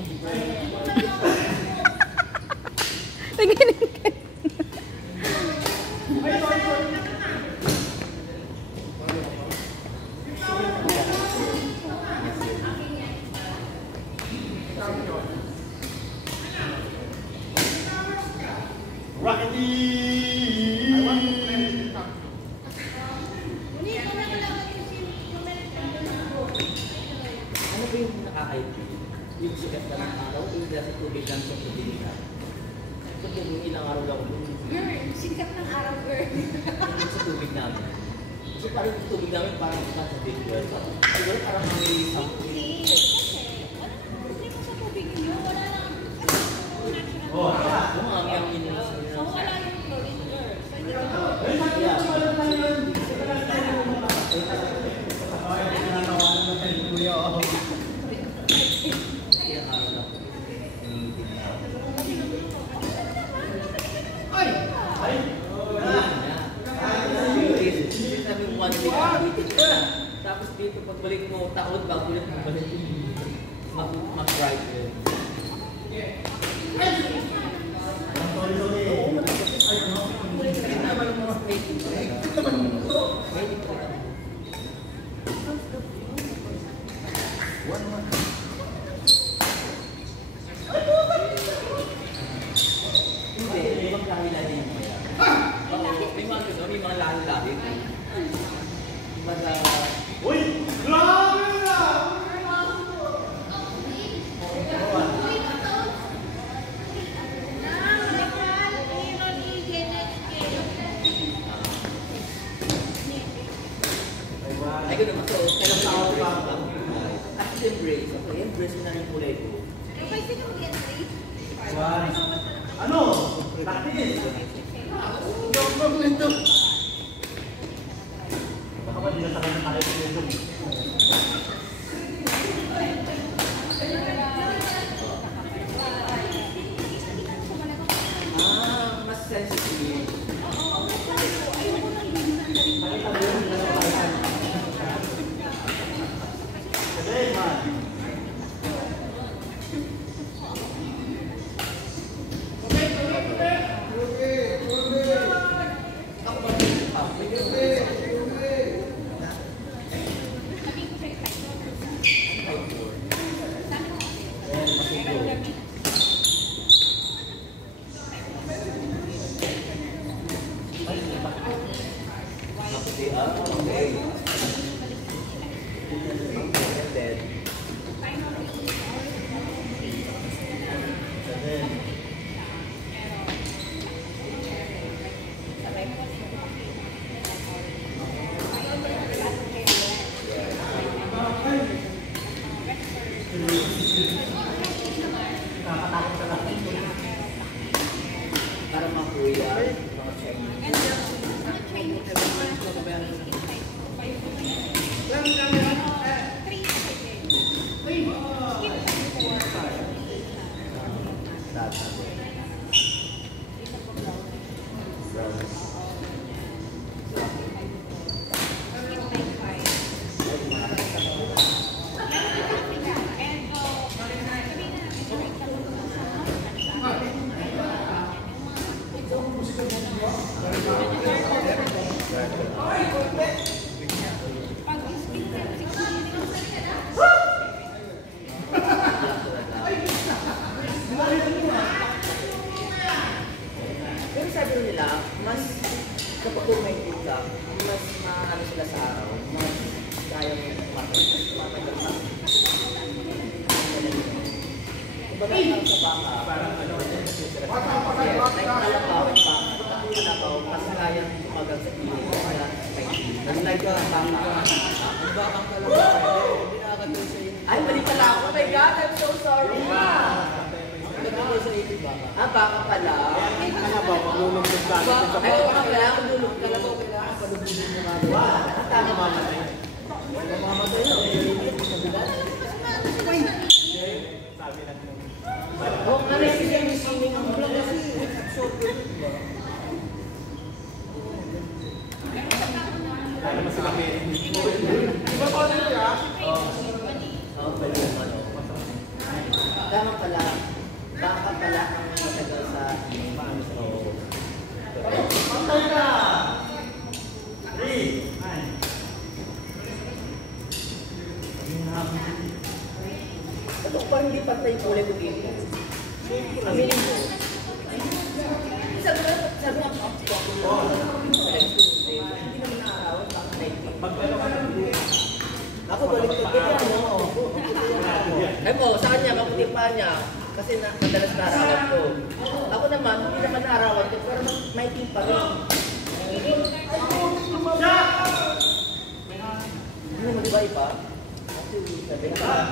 Tingin ka. Yung sikat na ng araw, yung nasa tubig lang sa tubig na. So, yung ilang araw lang yung sikat ng araw, girl. sa tubig namin. So, parang yung tubig namin parang sa big girl. Siguro parang may hindi. Kasi, hindi mo sa tubig nyo, wala lang natural. Oo, ang yangin nila sa So, wala yung chlorine, girl. So, hindi ko tapos dito pagbalik mo taon bago ulit magbalik mag-ride yun. May mga lahi-lahi. Uy! Grabe na! Ay, gano'n ako. Kailang tao pa ako. At embrace. Ako, embrace mo na yung kulay ko. Okay, sino mag-entry? Ano? Practice! Gawag nito! Baka ba di na tayo na tayo nito? Mas sensitive. Today, man. Para makuya, mga check. Pero sabi nila, mas kapag kumain ka, mas maano sila sa araw, mas kaya mo matagal pa. Kumbaga lang sa baka, parang ano, kalabaw, mas kaya tumagal sa piling ko kaya nag-like ka ang baka. Ang bakang kalabaw, hindi nakakatuloy sa inyo. Ay, mali pala ako. Oh my God, I'm so sorry. Nagkakaroon sa inyo baka. Ah, baka pala. Kalabaw, maglulong yung baka. Ay, baka pala, maglulong. Kalabaw, kailangan palubugin mo nga. Wow, tama mamatay. Mamatay na. Sabi lang nung... Oh, nanay kasi yung swimming ang vlog kasi. Short ko yun ba? Kaya naman sila kayo. Di ba pa rin niya? Oo, bali yung ano. Tama pala. Baka pala ang matagal sa paano sa oo. Pantay ka! 3. Ito parang hindi pantay yung kulay ko dito. Aminin ko. Sabi nga, hindi naman naarawan, bakit naipin? Pagkano ka ng blue? Ako balik ko, kaya ano? Ay po, sa kanya, mabuti pa niya. Kasi madalas naarawan ko. Ako naman, hindi naman naarawan ko, pero maitim pa rin. Ano naman iba iba? Kasi sabi ka,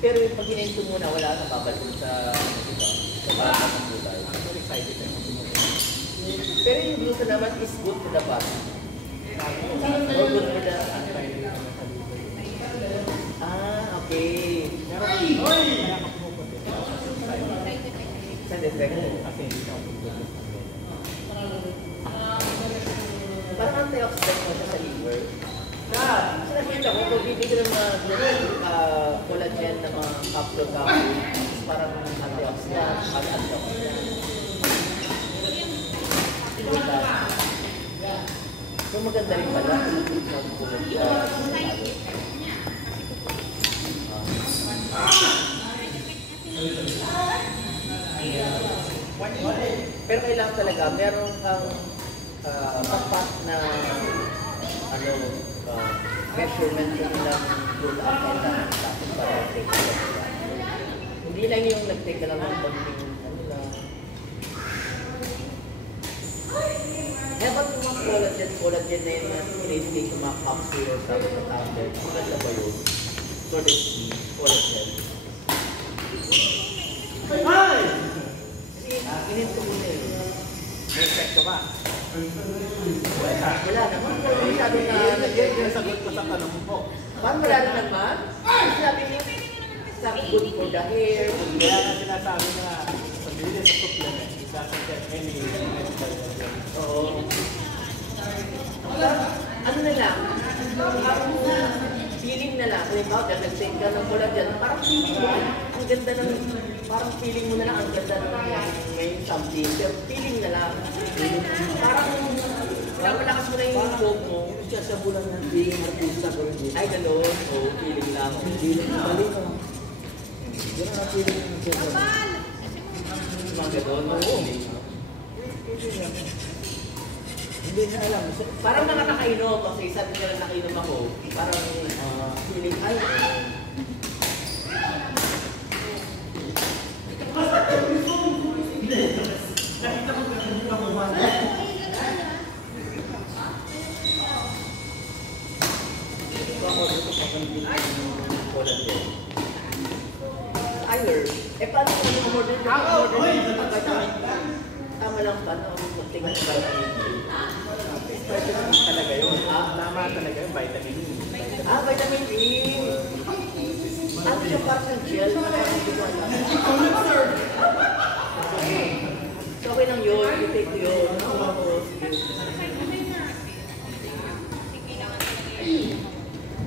pero yung pag hinento muna, wala na babalik sa bata ng gulay. Pero yung gluta naman is good for the body. Or good for the... okay. Side effect. Parang antioxidant mo siya sa liver. Kasi nakita ko, kung bibigyan ng mga collagen na mga capsule, parang antioxidant, antioxidant. So maganda rin pala. Pero kailangan talaga, meron kang papat na measurement kung ilang good up and down tapos para take ka lang. Hindi lang yung nag-take ka lang ng konting dapat yung mga collagen na yun na pinitake yung mga capsule sa mga tablet. Maganda ba yun? Collagen. Ay! Kasi kinito ko na yun. May epekto ba? Wala naman. Sabi na Yung sagot ko sa tanong mo. parang wala rin naman. Sabi niya, sabi good for the hair. Kaya nga sinasabi na sabihin sa supplement, isa sa any medical. Oo. Ano na lang, parang feeling na lang. Kung ikaw, dahil nag-take ka ng collagen, parang feeling mo, ang ganda ng, parang feeling mo na lang, ang ganda ng ngayon something. Pero feeling na lang. Parang malakas mo na yung loob mo. Siya sa bulan ng feeling artista ko rin. Ay, gano'n. Oo, feeling lang. Feeling na balik ko. Ganun ang feeling ng siya. Mga gano'n. Oo. Hindi niya alam. Parang nakakainom kasi sabi nila nakainom ako. Parang feeling, ay, Iyer. Eh, paano kung ano order na vitamin? Tama lang ba na magtingan ng vitamin D? Vitamin E talaga yun. Tama talaga yun, vitamin E. Vitamin D! Ano siya parang ng gel? So, okay lang yun. I-take ko yun.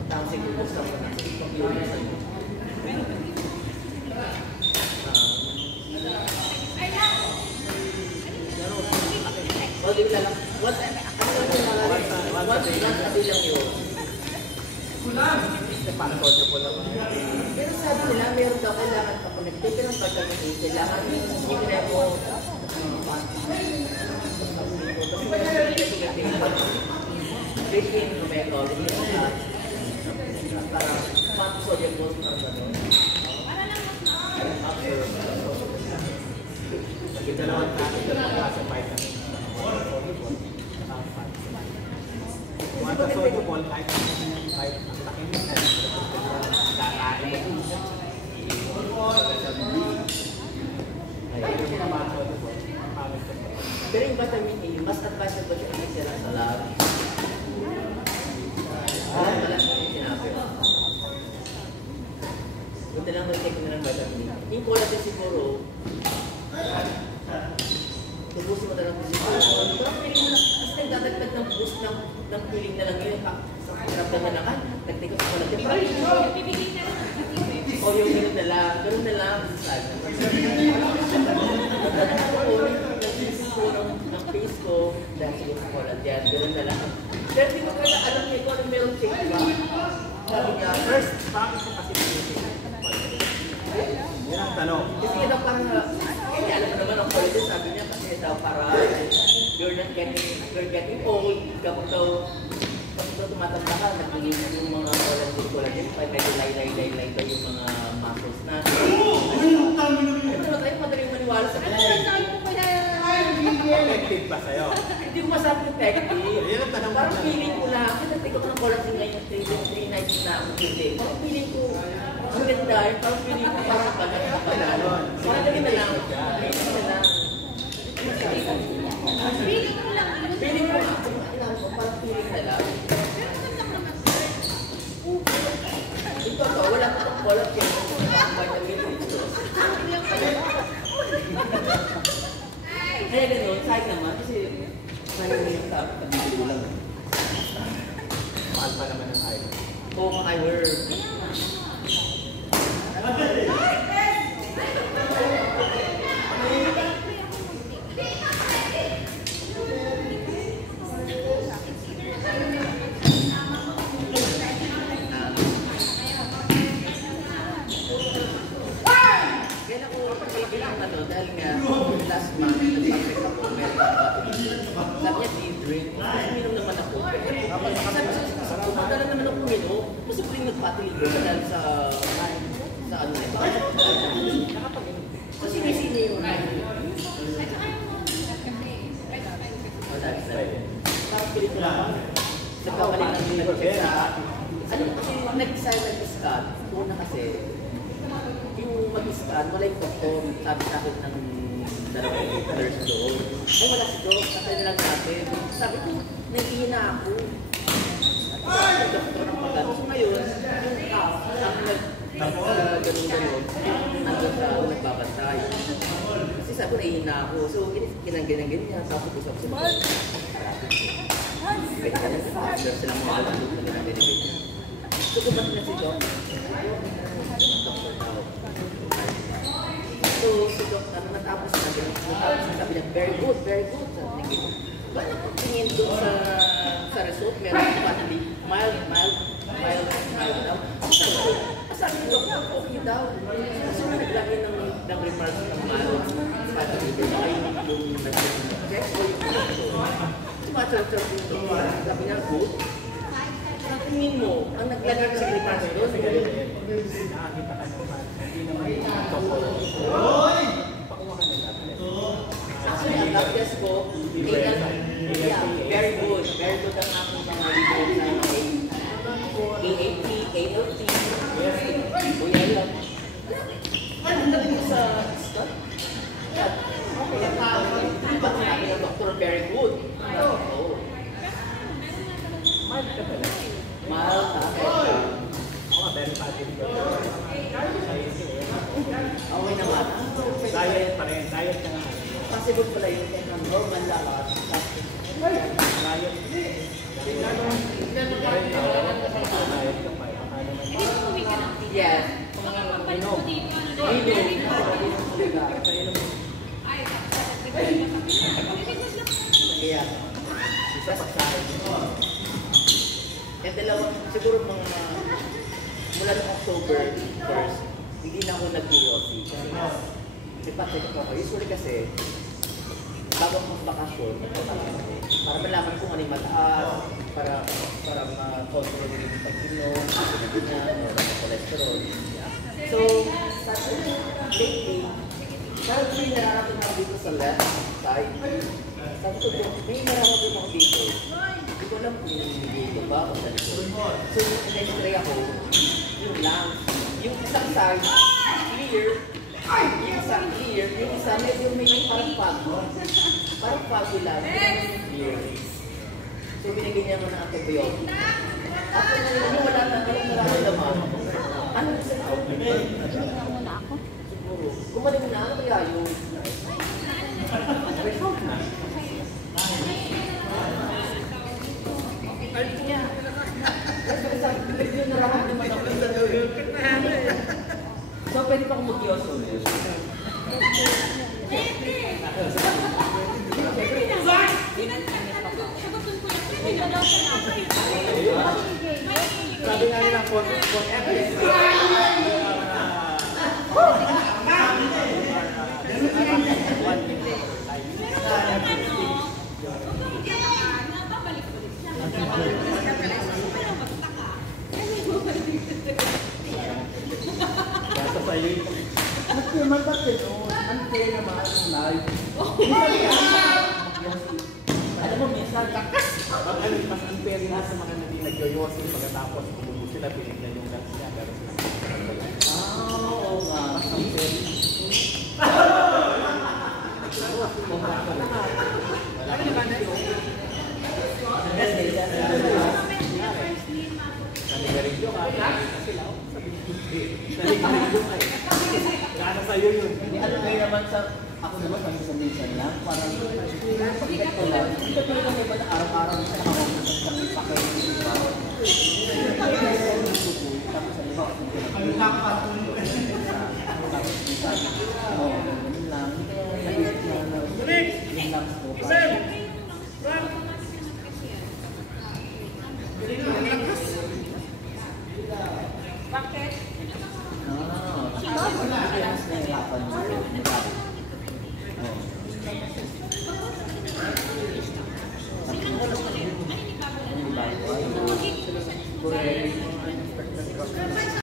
Tapos sigubos lang ko na. Di lang. Once a day lang yun. Paano ko po naman? Pero sabi nila, meron daw kailangan ka kung nag-take ng vitamin D, kailangan ibigay mo creatine, omega, para sodium mo para gano'n. Dalawang klase vitamin. Mga sa soluble, kahit ang laki mo na, kakain mo po siya. Pero yung vitamin A, mas advisable siya kasi sila sa lab. Wala yung sinabi. Buti lang mag-take ko na ng vitamin. Yung collagen siguro, tubusin mo na lang siguro. Pero feeling mo lang, kasi nagdadagdag ng boost ng feeling na lang yun. Sa pakiramdam na lang, nagtikot sa collagen. Bibigay na lang ng activity. O yung gano'n na lang, gano'n na lang. Nag-isip ko ng face ko, dahil siguro sa collagen, gano'n na lang. Pero di ko kaya alam niya kung ano meron siya, di ba? Sabi niya, First, bakit mo kasi pinili? Yan ang tanong. kasi ito parang, kaya alam mo naman ang collagen, sabi niya, kasi ito para, you're getting old, kapag daw tumatanda ka, nagiging yung mga collagen, medyo lay-lay daw yung mga muscles natin. Ano tayo, madaling maniwala sa Effective ba sa'yo? Hindi ko masabi effective. Yan ang tanong. Parang feeling ko lang, kasi natin ko ng collagen ngayon, 3 nights na ako hindi. Parang feeling ko, ang ganda, parang feeling ko parang panalo. Parang ganun na lang. Feeling na lang. Feeling mo lang. Feeling ko lang, parang feeling na lang. Ito to, wala akong collagen. Vitamin dito. Kaya ganun, sa'yo naman, kasi sa'yo yung pag-ibig lang. Mahal pa naman ang ayaw. Kung I were... Kaya ako pagkaibigan na to, dahil nga last month, nag-check ako, meron ako sabi niya, drink. Uminom naman ako. Sabi ko, madala naman ako uminom. Posibleng nagpatilig ko dahil sa ano na ito. So, sinisini yung parang pelikula pa. Nagkabalik lang yung nag-check sa... Ano kasi nag-silent scan. Una kasi, yung mag-scan, wala yung doktor. Sabi sa akin ng dalawang nurse doon. Ay, wala si Doc. Katay na lang natin. Sabi ko, nag-ihina ako. Ang doktor ng pagano. So ngayon, yung half, ang ganun na yun, nandun sa nagbabantay. Kasi sabi ko, nahihina ako. So, ginang-ginang-ginang niya. Sabi ko, sabi ko, pwede ka lang sa silang mga alalog na ginang-ginang niya. So, kumat na si Doc. Doktor daw. So, si Doc, natapos na sabi niya, very good, very good. Sabi niya, ba't tingin doon sa result, meron pa na mild daw. Sabi niya, okay daw. So, naglagay ng remarks ng mild. Sabi niya, ay yung nag-check o yung tumatawag yung doktor. Sabi niya, good. Ang tingin mo, ang naglagay sa remarks doon, Nakakita ka naman. Hindi naman yung doktor. Pakuha ka nila. Actually, ang lab test ko, very good. Very good ang aking mga results na AAT, ALT, Kuya lang. Ano natin mo sa stud? Okay, ba't sinabi ng doktor, very good? Oo. Mild ka pala. Mahal ka. Oo, very positive. Okay naman. Diet pa rin. Diet ka nga. Possible pala yun kaya ng normal lang. Diet. Diet ka pa. Hindi mo uwi ka ng Yes. baka papalit mo dito. Ay, Kaya, isa pa sa akin. Yung dalawang, siguro mga, mula noong October 1st, hindi na ako nag-POC. Kasi pa-check ko ako. Usually kasi, bago akong bakasyon, para malaman kung ano yung mataas, para ma-control yung pag-inom, yung cholesterol. So, sabi ko, lately, parang may nararamdaman ako dito sa left side. Sabi ko, may nararamdaman ako dito. Hindi ko alam kung dito ba o sa likod. So, in-x-ray ako, yung lungs. Yung isang side, clear. Yung isang clear. Yung isa, medyo may parang pagod. Parang pagod lang. Clear. So, binigyan niya mo ng antibiotic. Ako na wala na nararamdaman. Ano sa Gumaling na, ano kaya yung... Result na. Yun nararamdaman ako. So, pwede pa akong mag-kiosk ulit. Sabi nga nila, for every Kaya sa iyo yung Mas naman ba ito? Unfair naman ang live. Alam mo, minsan, mas unfair nga sa mga hindi nag-yoyosin pagkatapos kung sila pinignan yung dance niya. Pero sila oo nga. mas unfair. Nanigarilyo ka. Sila ako sabi nanigarilyo ka eh. Kaya sa'yo yun. Hindi, ano ngayon naman sa... Ako naman, kami sa minsan lang. Parang, pagkat ko lang. Hindi ka talaga may ba na araw-araw sa nakakausap sa pakay. Diba? Tapos, ano ba? Ang nakapatuloy. Tapos, minsan, oo, ganun lang. Kaya, nag-isip na, yun lang po. Bakit? Kaya mas nahirapan mo. Correct.